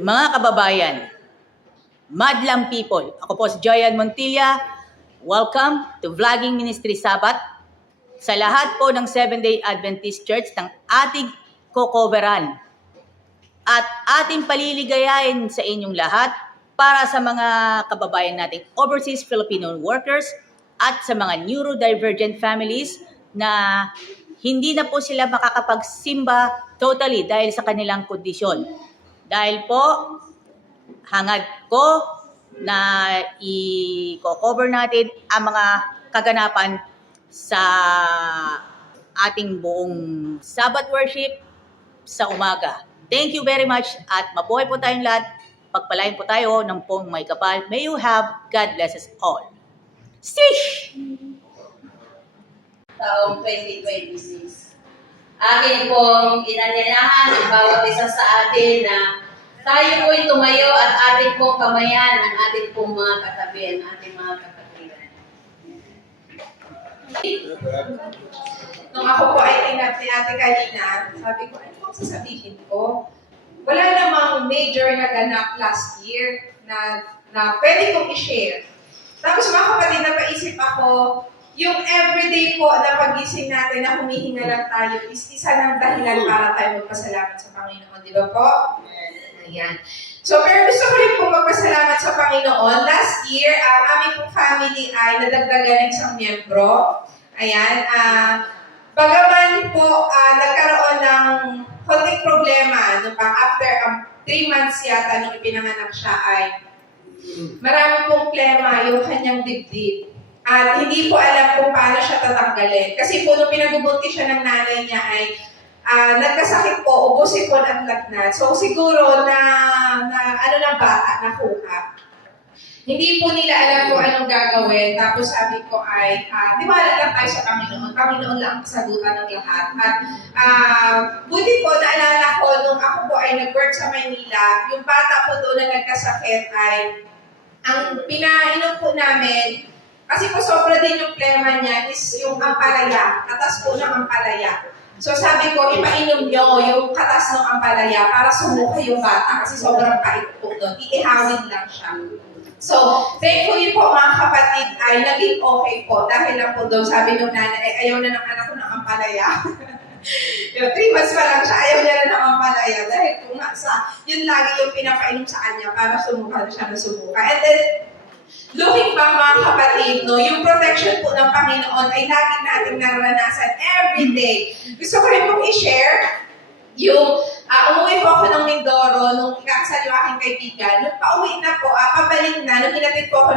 Mga kababayan, madlang people, ako po si Joyan Montilla. Welcome to Vlogging Ministry Sabat. Sa lahat po ng Seventh-day Adventist Church ng ating kokoveran at ating paliligayain sa inyong lahat para sa mga kababayan nating overseas Filipino workers at sa mga neurodivergent families na hindi na po sila makakapagsimba totally dahil sa kanilang kondisyon. Dahil po, hangad ko na i-cover natin ang mga kaganapan sa ating buong Sabbath worship sa umaga. Thank you very much at mabuhay po tayong lahat. Pagpalain po tayo ng pong may kapal. May you have God bless us all. Stish! Taong 2026. Akin pong inanyayahan ang bawat isa sa atin na tayo po'y tumayo at ating pong kamayan ang ating pong mga katabi, ang ating mga kapatiran. Nung ako po ay tinap ni ate kanina, sabi ko, ano bang sasabihin ko? Wala namang major na ganap last year na pwede kong i-share. Tapos mga kapatid, napaisip ako, yung everyday po na pagising natin na humihinga lang tayo is isa ng dahilan para tayo magpasalamat sa Panginoon. Di ba po? Ayan. So, pero gusto ko rin po magpasalamat sa Panginoon. Last year, ang aming pong family ay nadagdagan ng isang miyembro. Ayan. Bagaman po nagkaroon ng konting problema no, after 3 months yata nung ipinanganak siya ay marami pong plema yung kanyang dibdib. At hindi po alam kung paano siya tatanggalin. Kasi po nung pinagubunti siya ng nanay niya ay nagkasakit po, ubusipon at lagnat. So siguro na ano ng bata, nakuha. Hindi po nila alam kung anong gagawin. Tapos sabi ko ay, tiwala lang tayo sa Panginoon. Panginoon lang ang kasagutan ng lahat. At buti po, naalala ko, nung ako po ay nag-work sa Maynila, yung bata po doon na nagkasakit ay, ang pinainom po namin, kasi po sobra din yung plema niya is yung ampalaya, katas po ng ampalaya. So sabi ko, ipainom niyo yung katas ng ampalaya para sumuka yung bata kasi sobrang pait po doon. Iihawin lang siya. So, thankfully po mga kapatid ay naging okay po dahil lang po doon sabi ng nanay ay ayaw na ng anak ko ng ampalaya. Yung 3 months pa lang siya, ayaw niya na ng ampalaya dahil kung yun lagi yung pinapainom sa kanya para sumuka na siya na sumuka. And then, looking back mga kapatid, no, yung protection po ng Panginoon ay lagi nating naranasan every day. Gusto ko rin pong i-share yung umuwi po ako ng Mindoro nung ikakasal yung aking kaibigan. Nung pauwi na po, pabalik na, nung hinatid po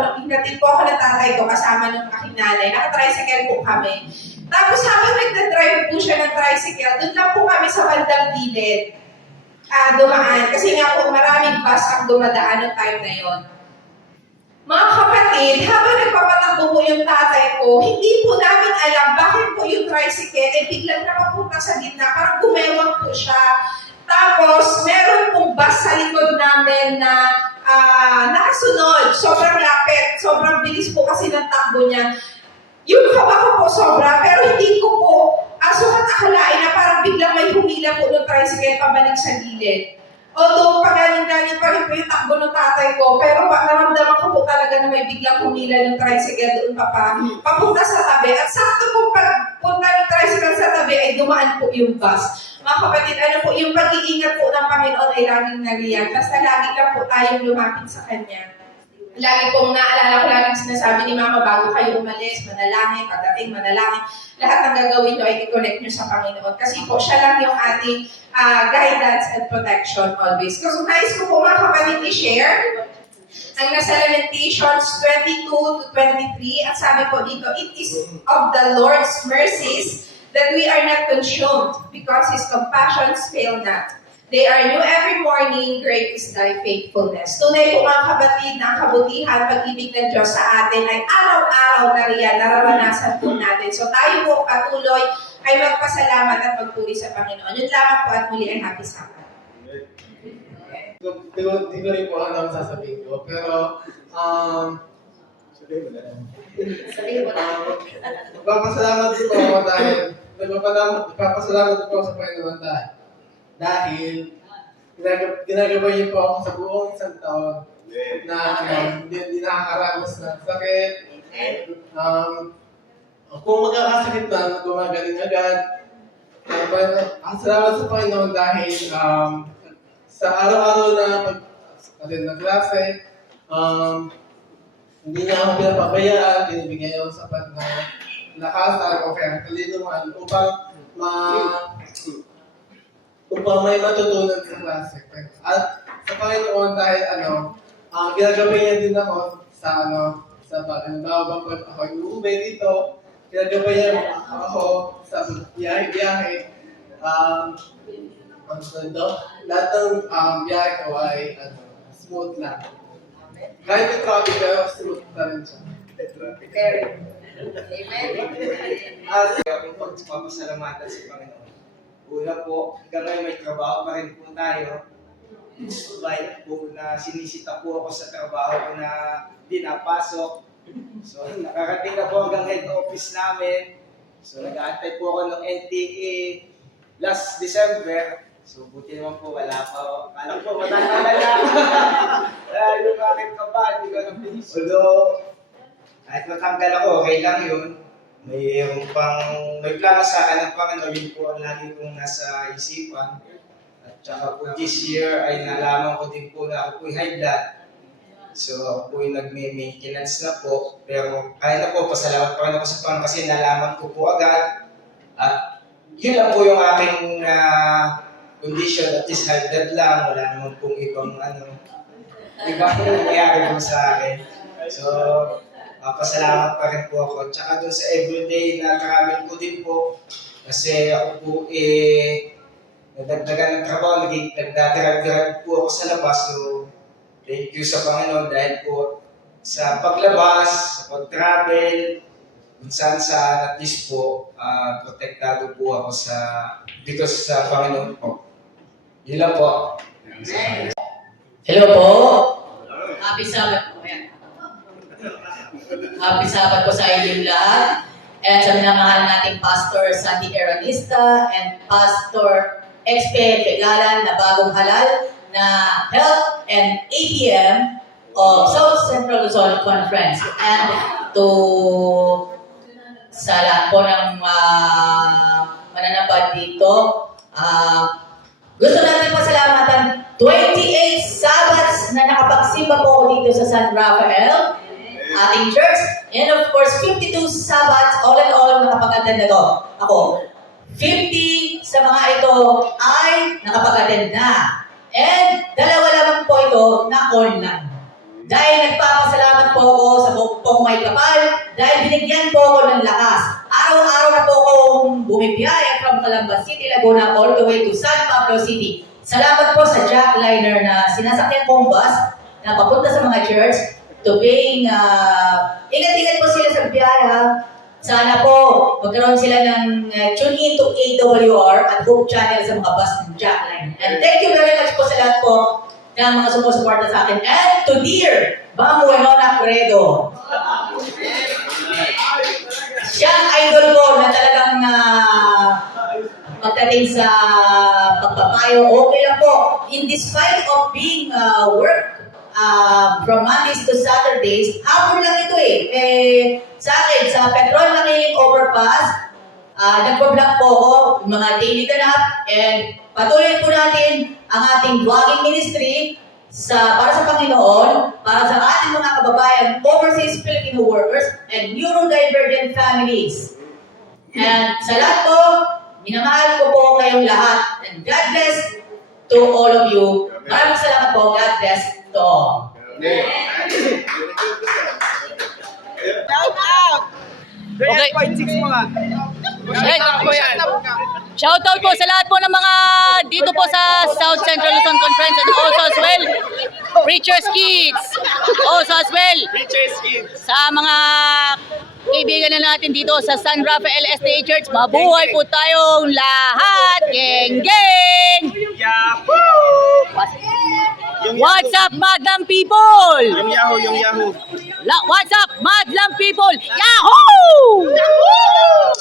ako ng tatay ko kasama ng aking nanay. Naka-tricycle po kami. Tapos habang nagda-drive po siya ng tricycle, doon lang po kami sa bandang gilid dumaan. Kasi nga po maraming bus ang dumadaan ng time na yon. Mga kapatid, habang nagpapatakbo po yung tatay ko, hindi po namin alam bakit po yung tricycle ay biglang napapunta sa gitna, parang gumewang po siya. Tapos, meron pong bus sa likod namin na nakasunod. Sobrang lapit, sobrang bilis po kasi ng takbo niya. Yung kaba ko po sobra, pero hindi ko po sukat akalain na parang biglang may humila po ng tricycle pabalik sa gilid. Although, pagaling-galing pa rin po yung takbo ng tatay ko, pero naramdaman ko po talaga na may biglang humila ng tricycle doon papunta sa tabi. At sakto po pagpunta ng tricycle sa tabi ay dumaan po yung bus. Mga kapatid, ano po, yung pag-iingat po ng Panginoon ay laging nariyan. Basta lagi lang po tayong lumapit sa Kanya. Lagi pong naalala ko, laging sinasabi ni Mama, bago kayo umalis, manalangin, pagdating manalangin, lahat ng gagawin nyo ay i-connect nyo sa Panginoon. Kasi po, siya lang yung ating guidance and protection always. So, nais ko po mga kapatid i-share ang nasa Lamentations 22 to 23. At sabi po dito, it is of the Lord's mercies that we are not consumed because His compassions fail not. They are new every morning, great is thy faithfulness. Tunay po mga kapatid na ang kabutihan, pag-ibig ng Diyos sa atin ay araw-araw na riyan, nararanasan po natin. So tayo po patuloy ay magpasalamat at magpuri sa Panginoon. Yun lamang po at muli ay happy Sabbath. So, hindi ko rin po alam sasabihin ko, pero sabihin mo na. Magpapasalamat din po ako dahil nagpapasalamat din po ako sa Panginoon dahil ginagabay niyo po ako sa buong isang taon na hindi nakakaranas ng sakit. Kung magkakasakit na, gumagaling agad. Salamat sa Panginoon dahil sa araw-araw na pag-attend ng klase, hindi niya ako pinapabayaan, binibigyan niya ako sapat na lakas o kaya kalinuhan upang may matutunan sa klase. At sa Panginoon dahil ginagabay niya din ako sa halimbawa pag ako uuwi dito, ginagabay niya ako sa biyahe. Lahat ng biyahe ko ay smooth lang. Kahit may traffic pero smooth na rin siya. Amen. Pagpapasalamatan sa Panginoon. Una po, hanggang ngayon may trabaho pa rin po tayo. Despite po na sinisita po ako sa trabaho ko na hindi napasok. So, nakarating na po hanggang head office namin. So, nag-aantay po ako ng NTA last December. So, buti naman po, wala pa ako. Alam po, matatanggal na ako. Yung aking kaba, hindi ko alam. Although, kahit matanggal ako, okay lang yun. May plano sa akin ng Panginoon, yun po ang lagi kong nasa isipan. At saka po this year ay nalaman ko din po na ako po'y high blood. So ako po'y nagme-maintenance na po. Pero kaya na po, pasalamat pa rin ako sa Panginoon kasi nalaman ko po agad. At yun lang po yung aking condition, at least high blood lang. Wala naman pong ibang nangyari po sa akin. So, pasalamat pa rin po ako. Tsaka dun sa everyday na travel ko din po. Kasi ako po nadagdagan ng trabaho, nagdadirag-dirag po ako sa labas. So, thank you sa Panginoon dahil po sa paglabas, sa pag-travel, kung saan at least po, protektado po ako because sa Panginoon po. Yun lang po. Hello po. Happy Sabbath po. Ayan. Happy Sabbath po sa inyong lahat. And sa minamahal nating Pastor Sandy Eranista and Pastor XP Pegalan na bagong halal na Health and ATM of South Central Luzon Conference. And sa lahat po ng mananabad dito, gusto natin pasalamatan 28 Sabbats na nakapagsimba po ako dito sa San Rafael, ating church. And of course, 52 Sabbats, all in all, nakapag-attend na to. Ako, 50 sa mga ito ay nakapag-attend na. And dalawa lamang po ito na online. Dahil nagpapasalamat po ako sa pong may kapal, dahil binigyan po ako ng lakas. Araw-araw na po akong bumibiyaya from Calamba City, Laguna, all the way to San Pablo City. Salamat po sa Jackliner na sinasakyan kong bus na papunta sa mga church to being, ingat-ingat po sila sa biyaya. Sana po magkaroon sila ng tune in to AWR at Hope Channel sa mga bus ng Jackliner. And thank you very much po sa lahat po ng mga sumusuporta sa akin. And to dear Bang Winona Credo. Siya ang idol ko na talagang pagdating sa pagpapayo, okay lang po. In despite of being work from Mondays to Saturdays, hapon lang ito sa akin, sa Petrol Maniling Overpass, nagpo-vlog po ako, mga daily ganap, and patuloy po natin ang ating vlogging ministry para sa Panginoon, para sa ating mga kababayan, overseas Filipino workers, and neurodivergent families. And sa lahat po, minamahal ko po kayong lahat. And God bless to all of you. Maraming salamat po. God bless to all. Shout out! Okay. 3.6 mga. Shoutout po sa lahat po ng mga dito po sa South Central Luzon Conference and also as well Preacher's Kids. Also as well sa mga kaibigan na natin dito sa San Rafael SDA Church. Mabuhay po tayong lahat. Geng geng! Yahoo! What's up, Madlang people? Yung Yahoo! What's up, Madlang people? Yahoo! Yahoo!